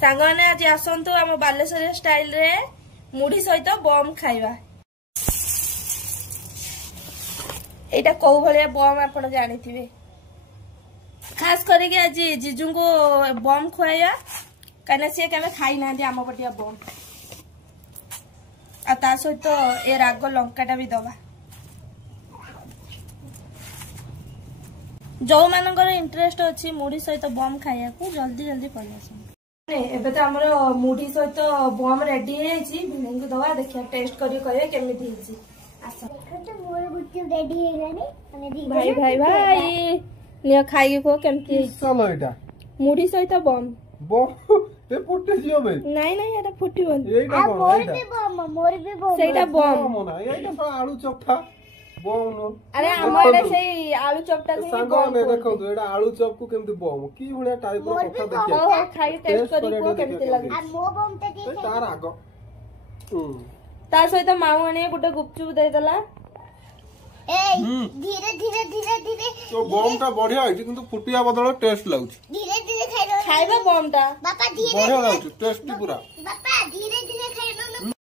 सांग मैंने आज आसतु आम बालेश्वर स्टाइल रे मुढ़ी सहित बम खाइबा। एटा कौ भलिया बम आपण जानिथिबे। खास करके आज जीजू को बम खुआइया कहीं सी के खाई ना आम पटिया बम आ सहित ए राग लंकाटा भी दबा। जो मानकर इंटरेस्ट अच्छी मुढ़ी सहित बम खाइया को जल्दी जल्दी पड़े आस। एबे तो हमर मुढ़ी सहित बम रेडी भिणी को दबा देखिया टेस्ट करी कहे केमिति हिची। आस तो मोर गुच्चू रेडी हे गानी भाई भाई भाई निया खाई को केमिति चलो एटा मुढ़ी सहित बम ए फुटे जियो बे नहीं नहीं एटा फुटीबन एटा मोर भी बम सेटा बम ना एटा तो आलू चप था बम नो। अरे हमरे सेई आलू चपटा से बम देखो तो एटा आलू चप को केमिति बम की भलिया टाइप रो कथा देखिया ओ खाई टेस्ट करी को केमिति लागे आ मो बम ता ठीक है तार आगो ता सहित माऊ आने गुटे गुपचुप दे देला। ए धीरे धीरे धीरे धीरे तो बम ता बढ़िया है किंतु फुटिया बदल टेस्ट लागुछ। धीरे धीरे खाइलो खाइबा बम ता बापा धीरे बढ़िया लागुछ टेस्टी पूरा बापा धीरे धीरे खाइलो।